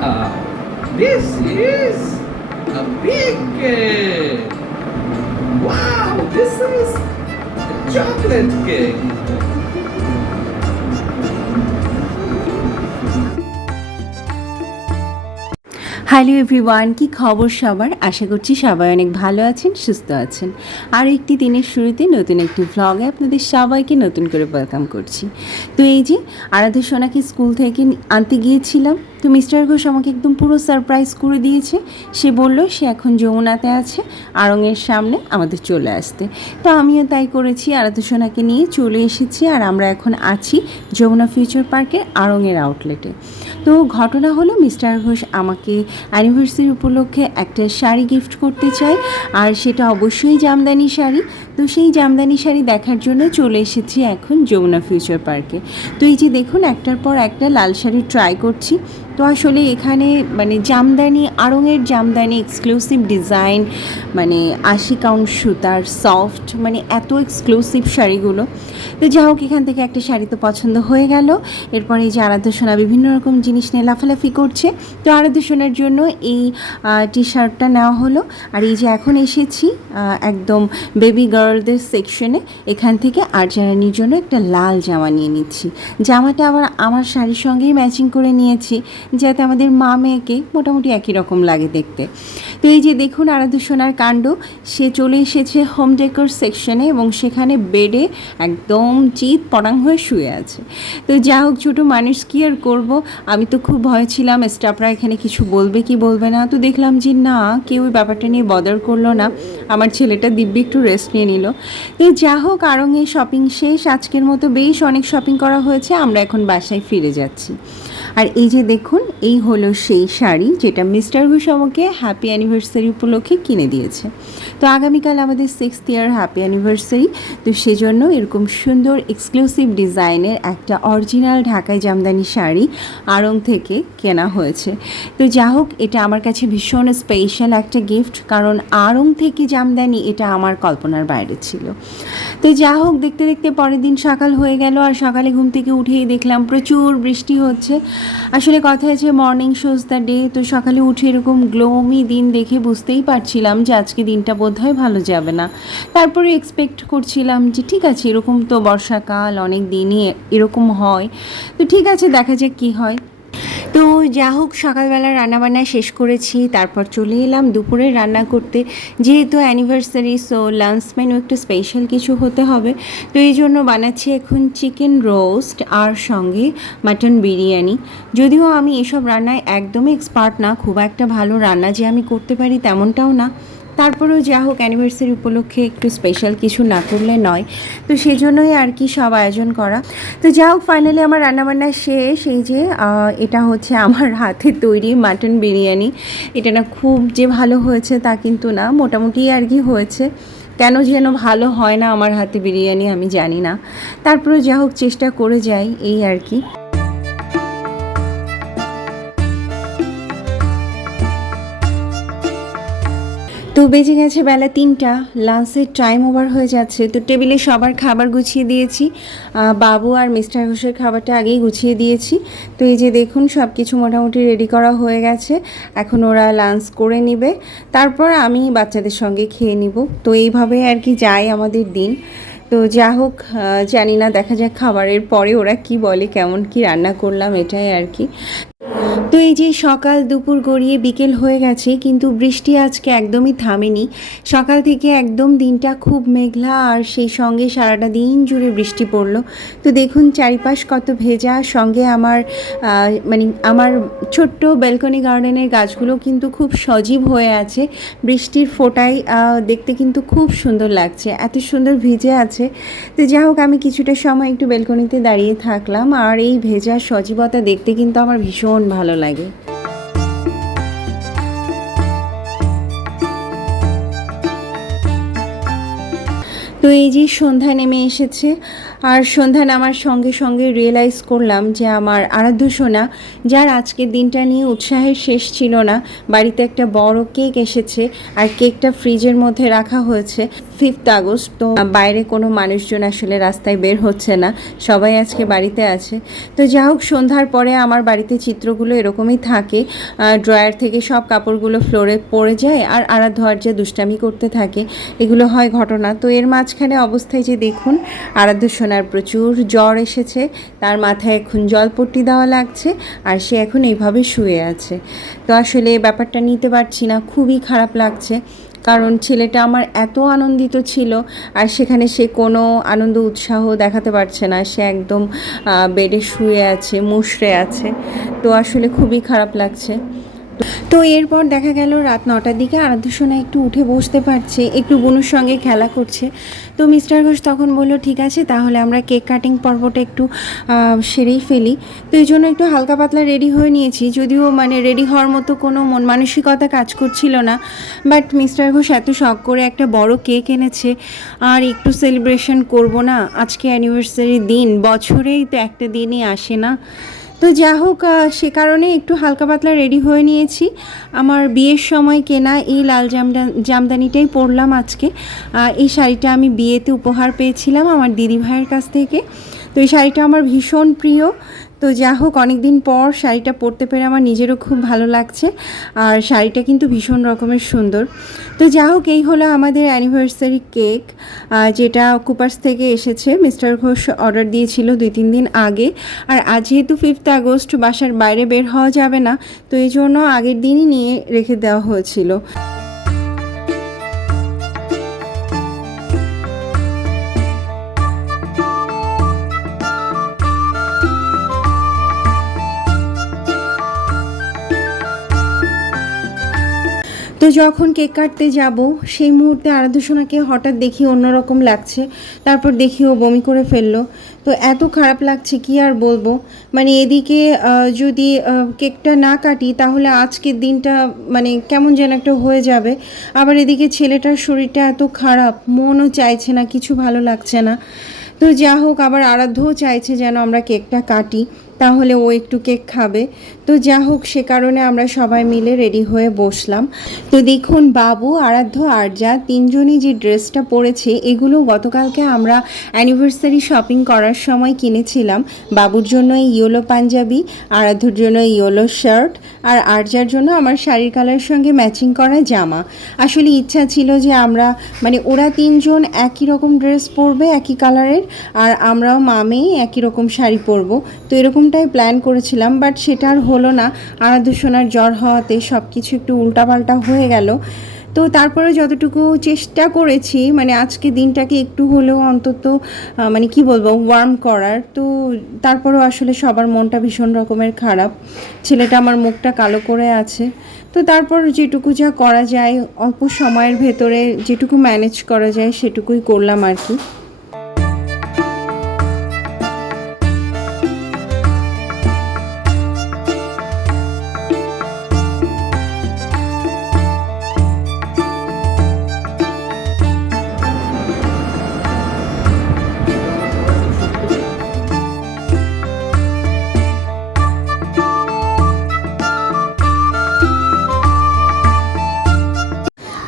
Wow, this is a big cake. Wow, this is a chocolate cake. Hello everyone, কি খবর সবার? আশা করছি সবাই অনেক ভালো আছেন, সুস্থ আছেন। আর একটি দিনের শুরুতে নতুন একটি ভ্লগে আপনাদের সবাইকে নতুন করে ওয়েলকাম করছি। তো এই যে, আরাধ্য সোনাকে স্কুল থেকে আনতে গিয়েছিলাম, তো মিস্টার ঘোষ আমাকে একদম পুরো সারপ্রাইজ করে দিয়েছে। সে বলল, সে এখন যমুনাতে আছে আড়ংয়ের সামনে আমাদের চলে আসতে। তো আমিও তাই করেছি, আরাধ্য সোনাকে নিয়ে চলে এসেছি, আর আমরা এখন আছি যমুনা ফিউচার পার্কের আড়ংয়ের আউটলেটে তো ঘটনা হলো মিস্টার ঘোষ আমাকে অ্যানিভার্সারি উপলক্ষে একটা শাড়ি গিফট করতে চায়। আর সেটা অবশ্যই জামদানি শাড়ি। তো সেই জামদানি শাড়ি দেখার জন্য চলে এসেছি এখন যমুনা ফিউচার পার্কে। তো এই যে দেখুন, একটার পর একটা লাল শাড়ি ট্রাই করছি। তো আসলে এখানে মানে জামদানি আড়ংয়ের জামদানি এক্সক্লুসিভ ডিজাইন মানে আশি কাউন্ট সুতার সফট মানে এত এক্সক্লুসিভ শাড়িগুলো। তো যা হোক, এখান থেকে একটা শাড়ি তো পছন্দ হয়ে গেল। এরপরে এই যে আরাধ্য সোনা বিভিন্ন রকম জিনিস নিয়ে লাফালাফি করছে। তো আরাধ্য সোনার জন্য এই টি শার্টটা নেওয়া হলো। আর এই যে এখন এসেছি একদম বেবি গার্লদের সেকশনে এখান থেকে আর্চারানির জন্য একটা লাল জামা নিয়ে নিচ্ছি। জামাটা আবার আমার শাড়ির সঙ্গেই ম্যাচিং করে নিয়েছি, যাতে আমাদের মা মেয়েকে মোটামুটি একই রকম লাগে দেখতে। তো এই যে দেখুন আরাধ্য সোনার কাণ্ড, সে চলে এসেছে হোম ডেকোর সেকশনে এবং সেখানে বেডে একদম চিত পড়াং হয়ে শুয়ে আছে। তো যা হোক, ছোটো মানুষ কি আর করব? আমি তো খুব ভয় ছিলাম স্টাফরা এখানে কিছু বলবে কি বলবে না। তো দেখলাম যে না, কেউ ব্যাপারটা নিয়ে বদর করল না। আমার ছেলেটা দিব্যি একটু রেস্ট নিয়ে নিল। তো যা হোক, আরং এই শপিং শেষ। আজকের মতো বেশ অনেক শপিং করা হয়েছে, আমরা এখন বাসায় ফিরে যাচ্ছি। আর এই যে দেখুন, এই হলো সেই শাড়ি যেটা মিস্টার ঘোষ আমাকে হ্যাপি অ্যানিভার্সারি উপলক্ষে কিনে দিয়েছে। তো আগামীকাল আমাদের সিক্সথ ইয়ার হ্যাপি অ্যানিভার্সারি তো সেজন্য এরকম সুন্দর এক্সক্লুসিভ ডিজাইনের একটা অরিজিনাল ঢাকায় জামদানি শাড়ি আড়ং থেকে কেনা হয়েছে। তো যা হোক, এটা আমার কাছে ভীষণ স্পেশাল একটা গিফট কারণ আড়ং থেকে জামদানি এটা আমার কল্পনার বাইরে। ছিল। তো যা হোক, দেখতে দেখতে পরের দিন সকাল হয়ে গেল আর সকালে ঘুম থেকে উঠেই দেখলাম প্রচুর বৃষ্টি হচ্ছে। আসলে কথা আছে মর্নিং শোজ দ্য ডে তো সকালে উঠে এরকম গ্লোমি দিন দেখে বুঝতেই পারছিলাম যে আজকে দিনটা বোধহয় ভালো যাবে না। তারপরে এক্সপেক্ট করছিলাম যে ঠিক আছে, এরকম তো বর্ষাকাল, অনেক দিনই এরকম হয়। তো ঠিক আছে, দেখা যাক কী হয়। তো যা হোক সকালবেলা রান্নাবান্না শেষ করেছি, তারপর চলে এলাম দুপুরে রান্না করতে। যেহেতু অ্যানিভার্সারি সো লাঞ্চ মেনু একটু স্পেশাল কিছু হতে হবে। তো এই জন্য বানাচ্ছি এখন চিকেন রোস্ট আর সঙ্গে মাটন বিরিয়ানি। যদিও আমি এসব রান্নায় একদমই এক্সপার্ট না, খুব একটা ভালো রান্না যে আমি করতে পারি তেমনটাও না। তারপরেও যা হোক অ্যানিভার্সারি উপলক্ষে একটু স্পেশাল কিছু না করলে নয়। তো সেজন্যই আর কি সব আয়োজন করা। তো যা হোক ফাইনালি আমার রান্নাবান্না শেষ। এই যে এটা হচ্ছে আমার হাতে তৈরি মাটন বিরিয়ানি। এটা না খুব যে ভালো হয়েছে তা কিন্তু না, মোটামুটি আর কি হয়েছে। কেন যেন ভালো হয় না আমার হাতে বিরিয়ানি আমি জানি না। তারপরে যা হোক চেষ্টা করে যাই, এই আর কি। বেজে গেছে বেলা তিনটা লাঞ্চের টাইম ওভার হয়ে যাচ্ছে। তো টেবিলে সবার খাবার গুছিয়ে দিয়েছি। বাবু আর মিস্টার ঘোষের খাবারটা আগেই গুছিয়ে দিয়েছি। তো এই যে দেখুন সব কিছু মোটামুটি রেডি করা হয়ে গেছে। এখন ওরা লাঞ্চ করে নিবে। তারপর আমি বাচ্চাদের সঙ্গে খেয়ে নিব। তো এইভাবে আর কি যায় আমাদের দিন। তো যা হোক জানি না, দেখা যাক খাবারের পরে ওরা কি বলে, কেমন কি রান্না করলাম, এটাই আর কি। তো এই যে সকাল দুপুর গড়িয়ে বিকেল হয়ে গেছে কিন্তু বৃষ্টি আজকে একদমই থামেনি। সকাল থেকে একদম দিনটা খুব মেঘলা আর সেই সঙ্গে সারাটা দিন জুড়ে বৃষ্টি পড়ল। তো দেখুন চারিপাশ কত ভেজা সঙ্গে আমার মানে আমার ছোট্ট ব্যালকনি গার্ডেনের গাছগুলো কিন্তু খুব সজীব হয়ে আছে। বৃষ্টির আহ, দেখতে কিন্তু খুব সুন্দর লাগছে এত সুন্দর ভিজে আছে। তো যাই হোক আমি কিছুটা সময় একটু ব্যালকনিতে দাঁড়িয়ে থাকলাম আর এই ভেজা সজীবতা দেখতে কিন্তু আমার ভীষণ ভালো লাগে। তো এই যে সন্ধ্যা নেমে এসেছে, আর সন্ধ্যা নামার সঙ্গে সঙ্গে রিয়েলাইজ করলাম যে আমার আরাধ্য সোনা, যার আজকের দিনটা নিয়ে উৎসাহের শেষ ছিল না, বাড়িতে একটা বড় কেক এসেছে, আর কেকটা ফ্রিজের মধ্যে রাখা হয়েছে ফিফথ আগস্ট, তো বাইরে কোনো মানুষজন আসলে রাস্তায় বের হচ্ছে না, সবাই আজকে বাড়িতে আছে। তো যা হোক, সন্ধ্যার পরে আমার বাড়িতে চিত্রগুলো এরকমই থাকে ড্রয়ার থেকে সব কাপড়গুলো ফ্লোরে পড়ে যায়, আর আরাধ্য আর যে দুষ্টামি করতে থাকে, এগুলো হয় ঘটনা। তো এর মাঝখানে অবস্থায় যে দেখুন, আরাধ্য সোনার প্রচুর জ্বর এসেছে, তার মাথায় এখন জলপট্টি দেওয়া লাগছে আর সে এখন এইভাবে শুয়ে আছে। তো আসলে ব্যাপারটা নিতে পারছি না, খুবই খারাপ লাগছে। কারণ ছেলেটা আমার এত আনন্দিত ছিল আর সেখানে সে কোনো আনন্দ উৎসাহ দেখাতে পারছে না। সে একদম বেডে শুয়ে আছে মুশড়ে আছে। তো আসলে খুবই খারাপ লাগছে। তো এরপর দেখা গেল রাত নটার দিকে আরাধ্য সোনা একটু উঠে বসতে পারছে, একটু বনুর সঙ্গে খেলা করছে। তো মিস্টার ঘোষ তখন বলল, ঠিক আছে, তাহলে আমরা কেক কাটিং পর্বটা একটু সেরেই ফেলি। তো এই জন্য একটু হালকা পাতলা রেডি হয়ে নিয়েছি। যদিও মানে রেডি হওয়ার মতো কোনো মন মানসিকতা কাজ করছিল না, বাট মিস্টার ঘোষ এত শখ করে একটা বড় কেক এনেছে, আর একটু সেলিব্রেশন করব না। আজকে অ্যানিভার্সারি দিন, বছরেই তো একটা দিনই আসে না। তো যা হোক সে কারণে একটু হালকা পাতলা রেডি হয়ে নিয়েছি। আমার বিয়ের সময় কেনা এই লাল জামদা জামদানিটাই পরলাম আজকে। এই শাড়িটা আমি বিয়েতে উপহার পেয়েছিলাম আমার দিদিভাইয়ের কাছ থেকে। তো এই শাড়িটা আমার ভীষণ প্রিয়। তো যা হোক অনেক দিন পর শাড়িটা পরতে পেরে আমার নিজেরও খুব ভালো লাগছে আর শাড়িটা কিন্তু ভীষণ রকমের সুন্দর। তো যা হোক, এই হলো আমাদের অ্যানিভার্সারি কেক যেটা কুপার্স থেকে এসেছে। মিস্টার ঘোষ অর্ডার দিয়েছিল দুই তিন দিন আগে। আর আজ যেহেতু ফিফথ আগস্ট, বাসার বাইরে বের হওয়া যাবে না, তো এই জন্য আগের দিনই নিয়ে রেখে দেওয়া হয়েছিল। তো যখন কেক কাটতে যাব, সেই মুহূর্তে আরাধ্যসোনাকে হঠাৎ দেখি অন্যরকম লাগছে। তারপর দেখি ও বমি করে ফেলল। তো এত খারাপ লাগছে, কি আর বলব? মানে এদিকে যদি কেকটা না কাটি, তাহলে আজকের দিনটা মানে কেমন যেন একটা হয়ে যাবে। আবার এদিকে ছেলেটার শরীরটা এত খারাপ, মনও চাইছে না, কিছু ভালো লাগছে না। তো যা হোক আবার আরাধ্যও চাইছে যেন আমরা কেকটা কাটি। তাহলে ও একটু কেক খাবে। তো যা হোক, সে কারণে আমরা সবাই মিলে রেডি হয়ে বসলাম। তো দেখুন, বাবু, আরাধ্য, আরজা তিনজনই যে ড্রেসটা পরেছে, এগুলো গতকালকে আমরা অ্যানিভার্সারি শপিং করার সময় কিনেছিলাম। বাবুর জন্য ইয়েলো পাঞ্জাবি, আরাধ্যর জন্য ইয়েলো শার্ট আর আরজার জন্য আমার শাড়ির কালারের সঙ্গে ম্যাচিং করা জামা। আসলে ইচ্ছা ছিল যে আমরা মানে ওরা তিনজন একই রকম ড্রেস পরবে, একই কালারের আর আমরাও মামেই একই রকম শাড়ি পরবো। তো এরকমটাই প্ল্যান করেছিলাম বাট সেটা আর হলো না। আরাধ্য সোনার জ্বর হওয়াতে সব কিছু একটু উল্টাপাল্টা হয়ে গেল। তো তারপরে যতটুকু চেষ্টা করেছি মানে আজকে দিনটাকে একটু হলেও অন্তত মানে কি বলব ওয়ার্ম করার। তো তারপরেও আসলে সবার মনটা ভীষণ রকমের খারাপ। ছেলেটা আমার মুখটা কালো করে আছে। তো তারপর যেটুকু যা করা যায়, অল্প সময়ের ভেতরে যেটুকু ম্যানেজ করা যায়, সেটুকুই করলাম আর কি।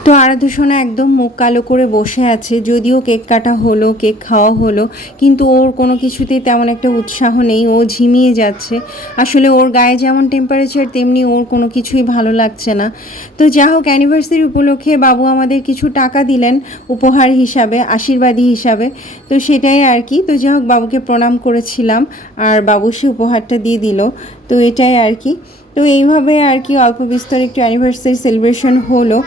তো আরাধ্য সোনা একদম মুখ কালো করে বসে আছে, যদিও কেক কাটা হলো, কেক খাওয়া হলো, কিন্তু ওর কোনো কিছুতেই তেমন একটা উৎসাহ নেই, ও ঝিমিয়ে যাচ্ছে। আসলে ওর গায়ে যেমন টেম্পারেচার তেমনি ওর কোনো কিছুই ভালো লাগছে না। তো যা হোক অ্যানিভার্সারি উপলক্ষে বাবু আমাদের কিছু টাকা দিলেন, উপহার হিসাবে, আশীর্বাদী হিসাবে। তো সেটাই আর কি। তো যা হোক, বাবুকে প্রণাম করেছিলাম, আর বাবু সে উপহারটা দিয়ে দিল। তো এটাই আর কি। তো এইভাবে আর কি অল্প বিস্তর একটু অ্যানিভার্সারি সেলিব্রেশন হলো।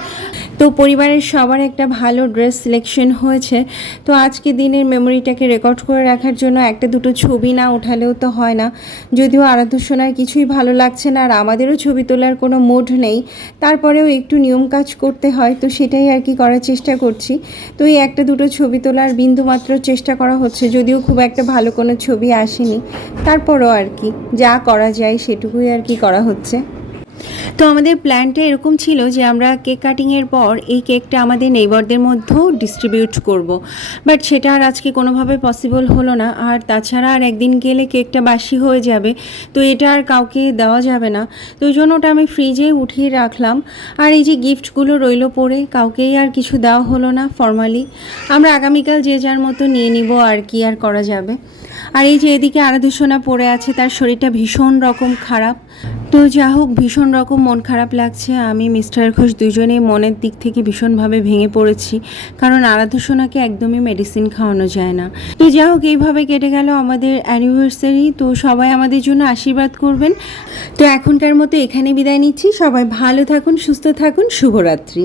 তো পরিবারের সবার একটা ভালো ড্রেস সিলেকশন হয়েছে। তো আজকে দিনের মেমোরিটাকে রেকর্ড করে রাখার জন্য একটা দুটো ছবি না ওঠালেও তো হয় না। যদিও আরাধ্য সোনার কিছুই ভালো লাগছে না আর আমাদেরও ছবি তোলার কোনো মুড নেই। তারপরেও একটু নিয়ম কাজ করতে হয়, তো সেটাই আর কি করার চেষ্টা করছি। তো এই একটা দুটো ছবি তোলার বিন্দুমাত্র চেষ্টা করা হচ্ছে, যদিও খুব একটা ভালো কোনো ছবি আসেনি। তারপরও আর কি, যা করা যায় সেটুকুই আর কি করা হচ্ছে। তো আমাদের প্ল্যানটা এরকম ছিল যে আমরা কেক কাটিংয়ের পর এই কেকটা আমাদের নেইবারদের মধ্যেও ডিস্ট্রিবিউট করব। বাট সেটা আর আজকে কোনোভাবে পসিবল হলো না। আর তাছাড়া আর একদিন গেলে কেকটা বাসি হয়ে যাবে। তো এটা আর কাউকে দেওয়া যাবে না। তো ওই জন্য ওটা আমি ফ্রিজে উঠিয়ে রাখলাম। আর এই যে গিফটগুলো রইল পরে, কাউকেই আর কিছু দেওয়া হলো না ফর্মালি আমরা আগামীকাল যে যার মতো নিয়ে নিব আর কি আর করা যাবে। আর এই যে এদিকে আরাধুসোনা পড়ে আছে, তার শরীরটা ভীষণ রকম খারাপ। তো যা হোক, ভীষণ রকম মন খারাপ লাগছে। আমি মিস্টার ঘোষ দুজনেই মনের দিক থেকে ভীষণভাবে ভেঙে পড়েছি। কারণ আরাধ্যসোনাকে একদমই মেডিসিন খাওয়ানো যায় না। তো যা হোক, এইভাবে কেটে গেল আমাদের অ্যানিভার্সারি তো সবাই আমাদের জন্য আশীর্বাদ করবেন। তো এখনকার মতো এখানে বিদায় নিচ্ছি। সবাই ভালো থাকুন, সুস্থ থাকুন। শুভরাত্রি।